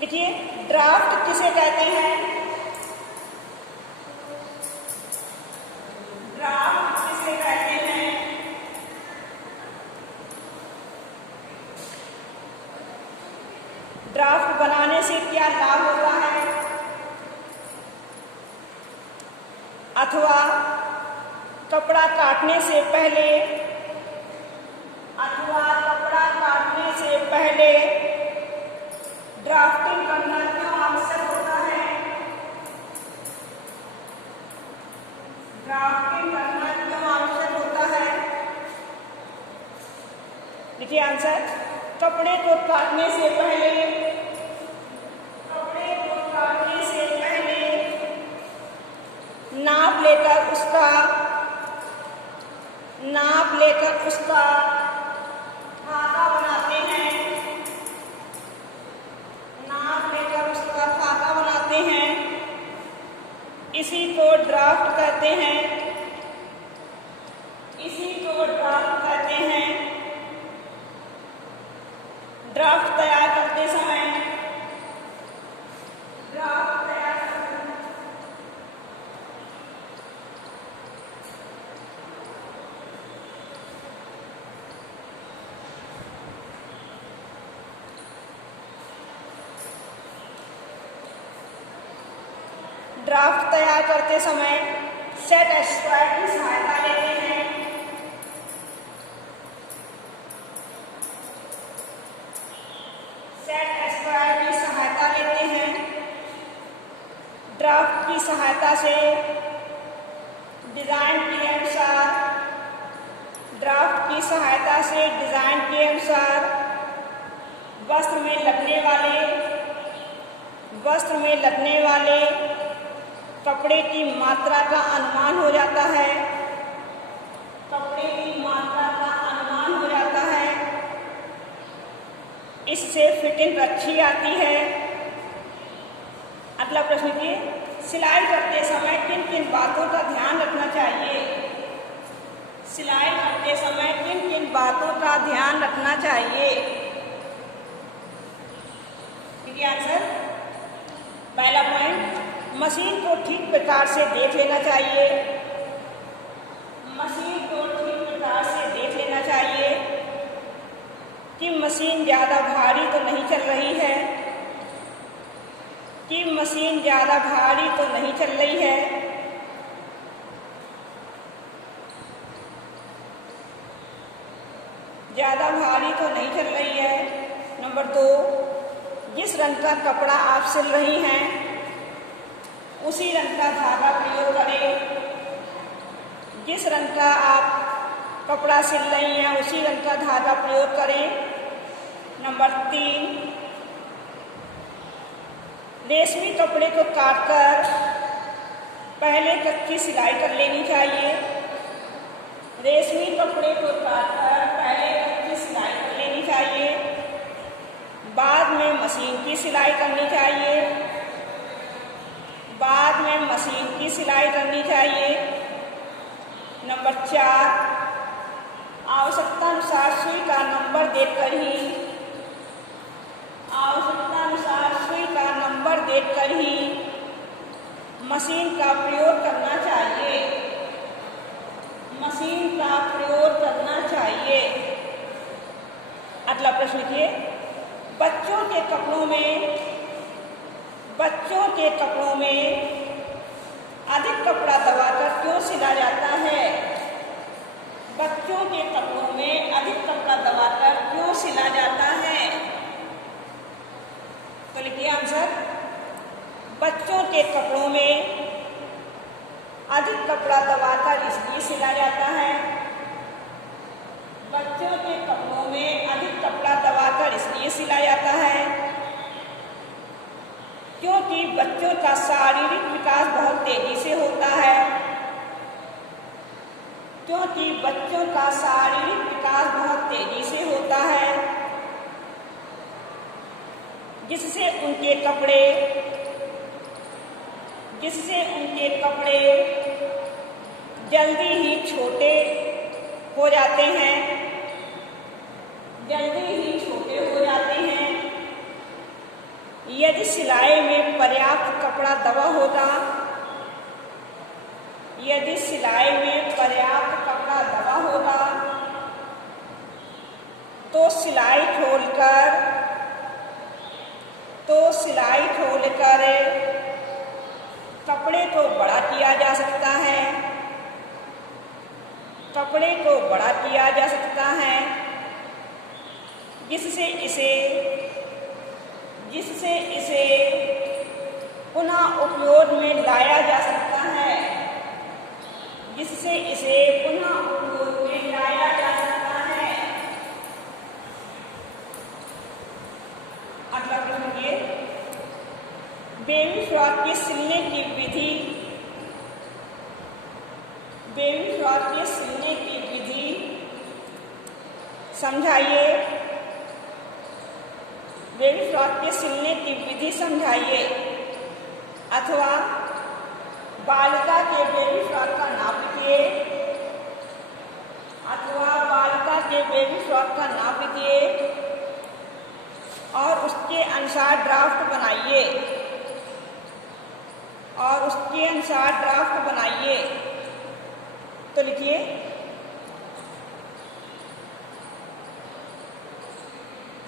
देखिए, ड्राफ्ट किसे कहते हैं? ड्राफ्ट किसे कहते हैं? ड्राफ्ट बनाने से क्या लाभ होता है? अथवा कपड़ा काटने से पहले ड्राफ्टिंग करना क्यों आवश्यक होता है? ड्राफ्टिंग करना क्यों आवश्यक होता है? देखिए आंसर, कपड़े को काटने से पहले नाप लेकर उसका खाता बनाते हैं। इसी को ड्राफ्ट कहते हैं। ड्राफ्ट तैयार करते समय सेट स्क्वायर की सहायता लेते हैं। ड्राफ्ट की सहायता से डिजाइन के अनुसार वस्त्र में लगने वाले कपड़े की मात्रा का अनुमान हो जाता है। इससे फिटिंग अच्छी आती है। अगला प्रश्न की, सिलाई करते समय किन किन बातों का ध्यान रखना चाहिए? ठीक है आंसर। पहला पॉइंट, मशीन को ठीक प्रकार से देख लेना चाहिए कि मशीन ज़्यादा भारी तो नहीं चल रही है। नंबर 2, जिस रंग का कपड़ा आप सिल रही हैं उसी रंग का धागा प्रयोग करें। नंबर 3, रेशमी कपड़े को काटकर पहले कच्ची सिलाई कर लेनी चाहिए। बाद में मशीन की सिलाई करनी चाहिए। नंबर 4, आवश्यकता अनुसार सुई का नंबर देखकर ही मशीन का प्रयोग करना चाहिए। अगला प्रश्न देखिए, बच्चों के कपड़ों में अधिक कपड़ा दबाकर क्यों सिला जाता है? तो लिखिए आंसर, बच्चों के कपड़ों में अधिक कपड़ा दबाकर इसलिए सिला जाता है क्योंकि बच्चों का शारीरिक विकास बहुत तेजी से होता है। जिससे उनके कपड़े जल्दी ही छोटे हो जाते हैं। यदि सिलाई में पर्याप्त कपड़ा दबा होता, यदि सिलाई में पर्याप्त कपड़ा दबा होता तो सिलाई खोलकर कपड़े को बड़ा किया जा सकता है, कपड़े को बड़ा किया जा सकता है, जिससे इसे पुनः उपयोग में लाया जा सकता है, जिससे इसे पुनः उपयोग में लाया जा सकता है। अगला प्रश्न ये, बेबी फ्रॉक के सिलने की विधि, बेबी फ्रॉक के सिलने की विधि समझाइए, बेबी फ्रॉक के सिलने की विधि समझाइए। अथवा बालिका के बेबी फ्रॉक का नाप दिए, अथवा बालिका के बेबी फ्रॉक का नाप दिए और उसके अनुसार ड्राफ्ट बनाइए, और उसके अनुसार ड्राफ्ट बनाइए। तो लिखिए,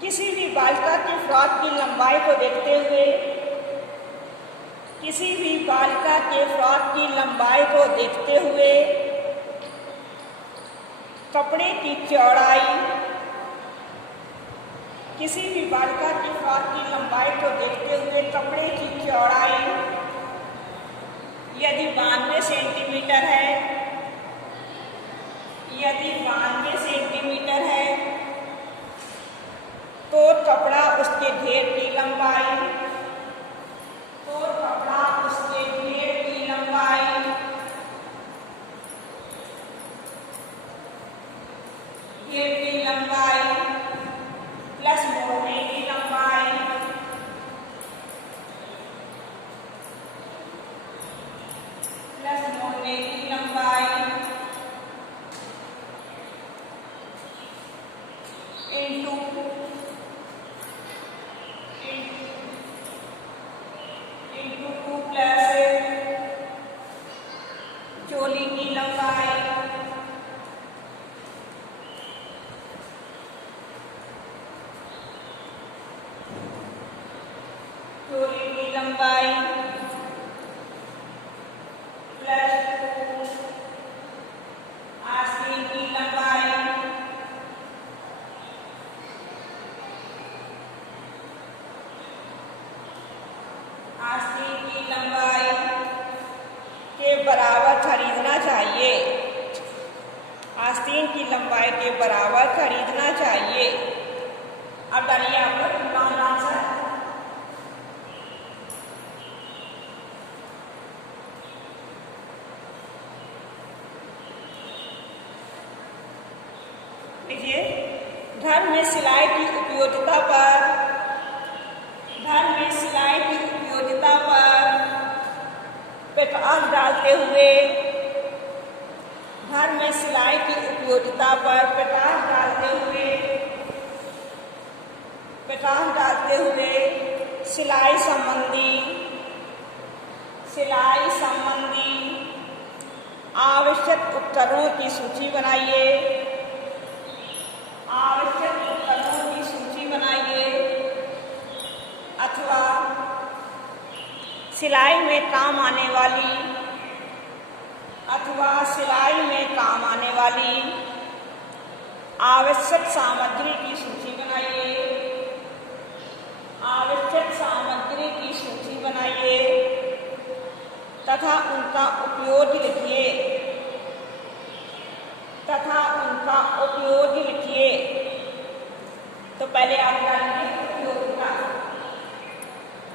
किसी भी बालिका की फ्रॉक की लंबाई को देखते हुए, किसी भी बालिका के फ्रॉक की लंबाई को देखते हुए कपड़े की चौड़ाई, किसी भी बालिका की फ्रॉक की लंबाई को देखते हुए कपड़े की चौड़ाई यदि 92 सेंटीमीटर है, यदि 92 सेंटीमीटर है तो कपड़ा उसके घेर की लंबाई, तो कपड़ा उसके घेर की लंबाई प्लस मोड़ने की लंबाई इंटू 2 प्लस चोली की लंबाई, चोली की लंबाई प्लस 2 आस्तीन की लंबाई, आस्तीन की लंबाई के बराबर खरीदना चाहिए, आस्तीन की लंबाई के बराबर खरीदना चाहिए। अब डालिए आप लोग लॉन्ग आंसर। देखिए, घर में सिलाई की उपयोगिता पर, घर में सिलाई की उपयोगिता पर प्रकाश डालते हुए, घर में सिलाई की उपयोगिता पर प्रकाश डालते हुए सिलाई संबंधी आवश्यक उपकरणों की सूची बनाइए, आवश्यक उपकरणों की सूची बनाइए। अथवा सिलाई में काम आने वाली, अथवा सिलाई में काम आने वाली आवश्यक सामग्री की सूची बनाइए, आवश्यक सामग्री की सूची बनाइए तथा उनका उपयोग लिखिए, तथा उनका उपयोग लिखिए। तो पहले आप डालेंगे उपयोगिता,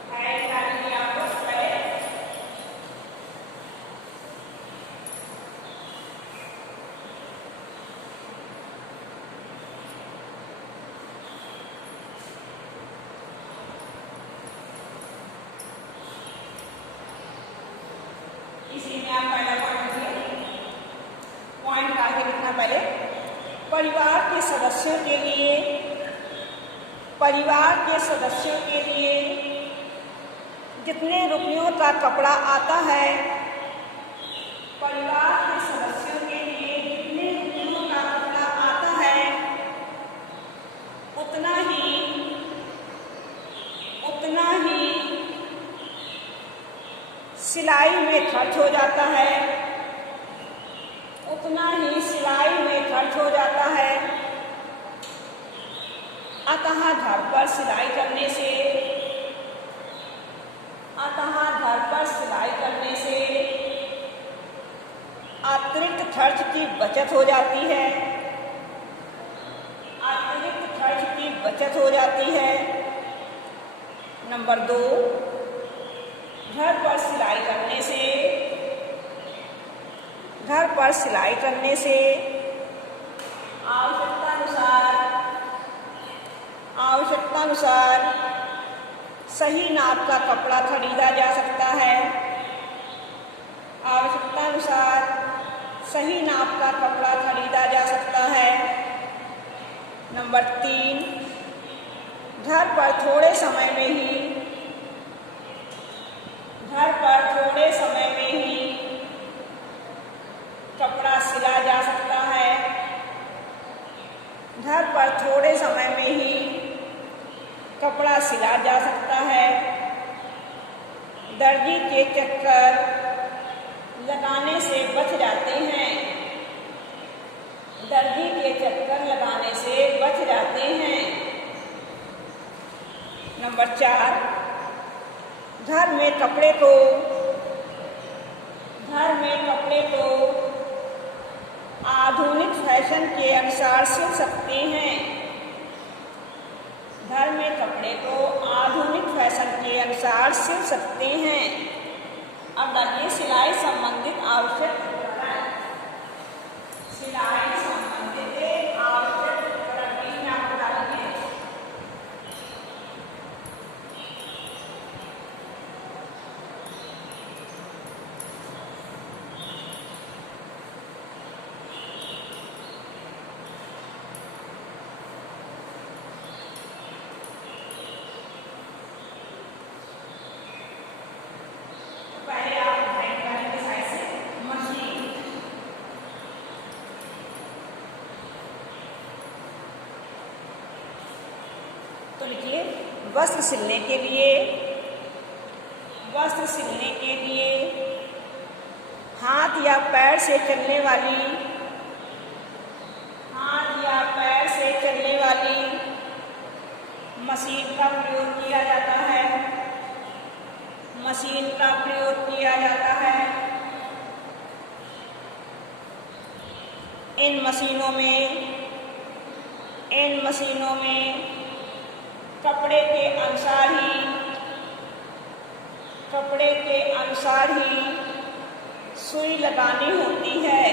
डालेंगे आपको पहले इसी में आप पहला पॉइंट दिए, पॉइंट डाल के लिखना पहले। परिवार के सदस्यों के लिए, परिवार के सदस्यों के लिए कितने रुपयों का कपड़ा आता है? परिवार के सदस्यों के लिए जितने रुपयों का कपड़ा आता है उतना ही सिलाई में खर्च हो जाता है, उतना ही सिलाई में खर्च हो जाता है। अतः घर पर सिलाई करने से अतिरिक्त खर्च की बचत हो जाती है। नंबर 2, घर पर सिलाई करने से आवश्यकतानुसार सही नाप का कपड़ा खरीदा जा सकता है। नंबर 3, घर पर थोड़े समय में ही कपड़ा सिला जा सकता है। दर्जी के चक्कर लगाने से बच जाते हैं। नंबर 4, घर में कपड़े को आधुनिक फैशन के अनुसार सिल सकते हैं। अब देखिए सिलाई संबंधित आवश्यक उपकरण बीच में आपको डालेंगे। तो लिखिए वस्त्र सिलने के लिए हाथ या पैर से चलने वाली मशीन का प्रयोग किया जाता है। इन मशीनों में कपड़े के अनुसार ही सुई लगानी होती है।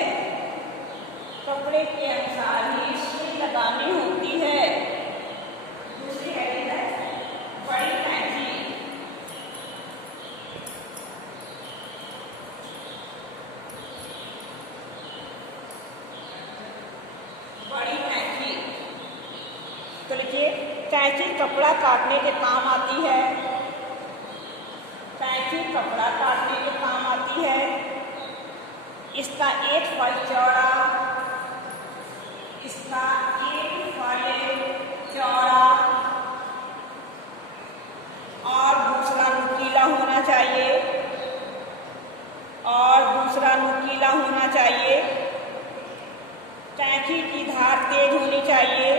दूसरी हेडिंग है बड़ी कैंची। तो लिखिए कैंची कपड़ा काटने के काम आती है। इसका एक फल चौड़ा और दूसरा नुकीला होना चाहिए। कैंची की धार तेज होनी चाहिए।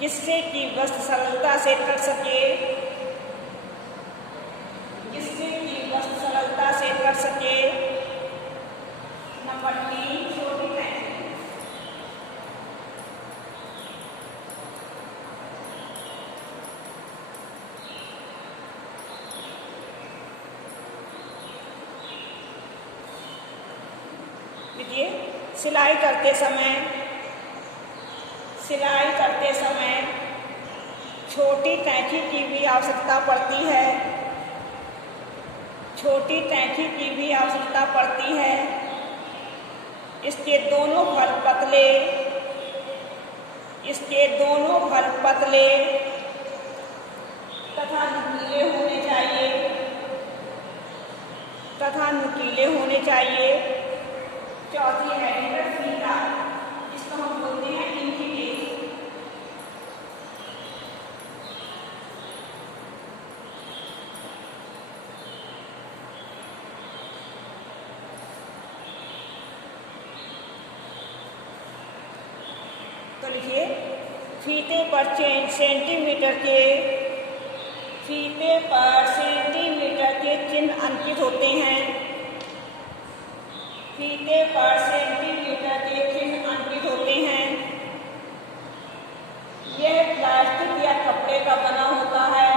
जिससे कि वस्त्र सरलता से कट सके। नंबर 3, छोटी कैंची। देखिए सिलाई करते समय छोटी कैंची की भी आवश्यकता पड़ती है। इसके दोनों फल दोनों फल पतले तथा नुकीले होने चाहिए। चौथी है फीता, जिसको हम बोलते हैं इंचिटेज। तो लिखिए, फीते पर सेंटीमीटर के चिन्ह अंकित होते हैं। फीते पर सेंटीमीटर के चिन्ह अंकित होते हैं। यह प्लास्टिक या कपड़े का बना होता है।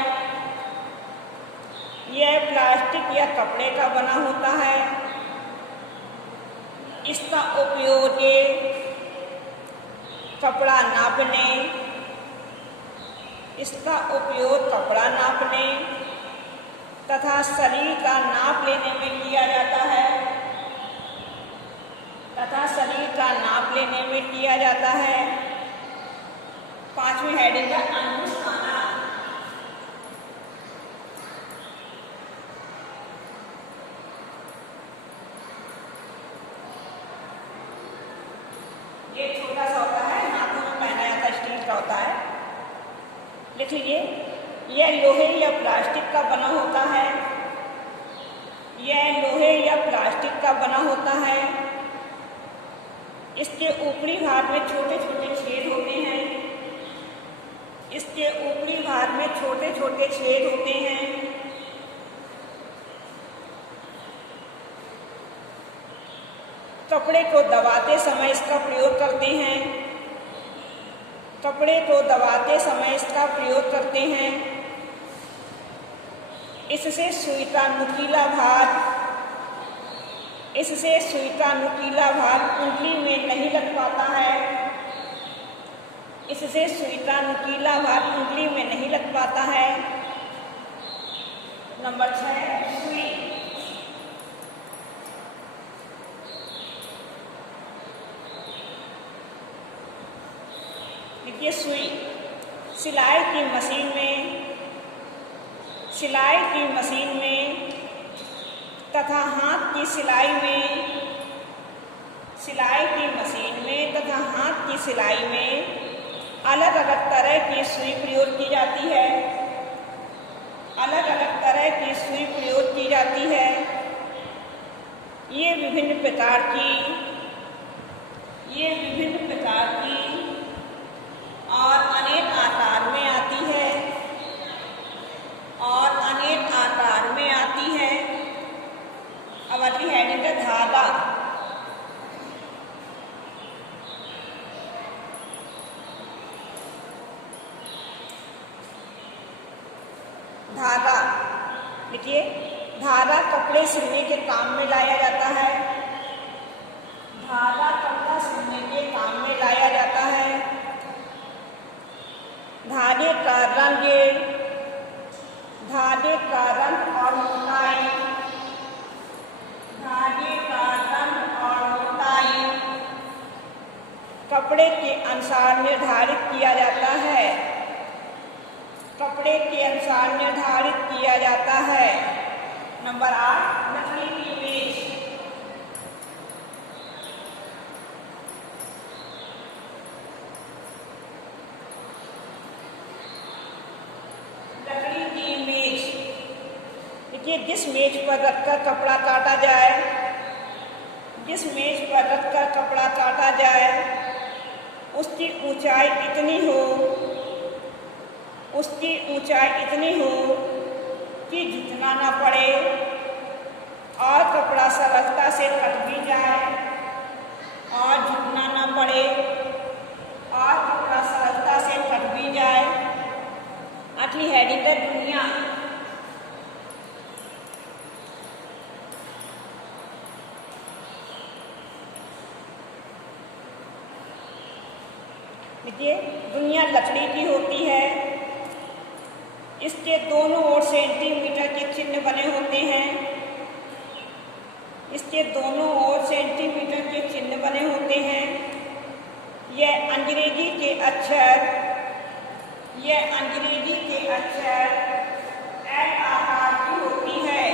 इसका उपयोग कपड़ा नापने तथा शरीर का नाप लेने में किया जाता है। पांचवी हेडिंग है अनुष्ठाना। ये छोटा सा होता है, हाथों में पहना जाता है, स्टील का होता है। लिख लीजिए, यह लोहे या प्लास्टिक का बना होता है। इसके ऊपरी भाग में छोटे छोटे छेद होते हैं। कपड़े को दबाते समय इसका प्रयोग करते हैं। इससे सुई का नुकीला भाग उंगली में नहीं लग पाता है। नंबर 6 सुई। देखिए, सुई सिलाई की मशीन में तथा हाथ की सिलाई में अलग अलग तरह की सुई प्रयोग की जाती है। ये विभिन्न प्रकार की और अनेक आकार में आती है। अब अगली हेडिंग है धागा। देखिए, धागा कपड़े सिलने के काम में लाया जाता है। धागे का रंग और मोटाई कपड़े के अनुसार निर्धारित किया जाता है। नंबर 8 लकड़ी की मेज। देखिए, जिस मेज पर रखकर कपड़ा काटा जाए उसकी ऊंचाई इतनी हो कि झुकना ना पड़े और कपड़ा सरलता से कट भी जाए अगली हेडिंग है दुनिया। देखिए, दुनिया लकड़ी की होती है। इसके दोनों ओर सेंटीमीटर के चिन्ह बने होते हैं। यह अंग्रेजी के अक्षर एल आकार की होती है,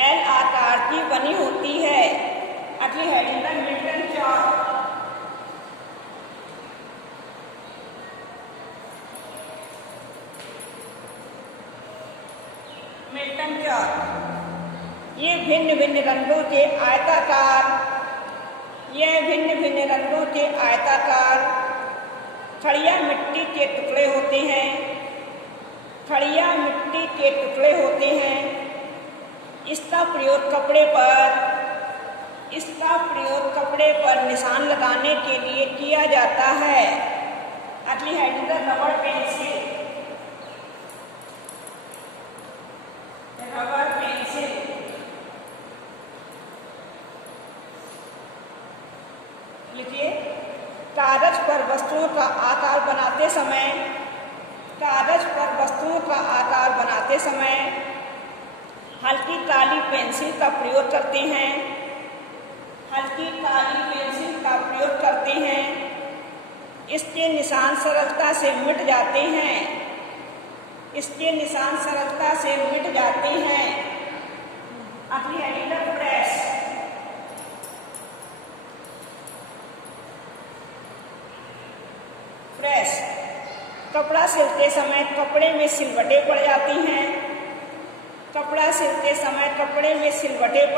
एल आकार की बनी होती है। अगली हेडिंग है मिल्टन चार्ट। मिल्टन चार्ट ये भिन्न भिन्न रंगों के आयताकार खड़िया मिट्टी के टुकड़े होते हैं। इसका प्रयोग कपड़े पर निशान लगाने के लिए किया जाता है। अगली हेडिंग है रबर पेंसिल। लिखिए, कागज पर वस्तुओं का आकार बनाते समय हल्की काली पेंसिल का प्रयोग करते हैं। इसके निशान सरलता से मिट जाते हैं। अगली हेडिंग है प्रेस। कपड़ा सिलते समय कपड़े में सिलवटें पड़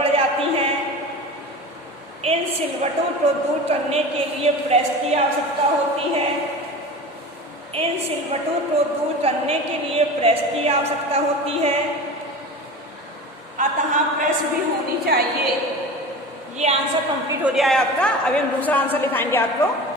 जाती हैं। इन सिलवटों को दूर करने के लिए प्रेस की आवश्यकता होती है। अतः प्रेस भी होनी चाहिए। ये आंसर कंप्लीट हो जाए आपका। अभी हम दूसरा आंसर दिखाएंगे आपको।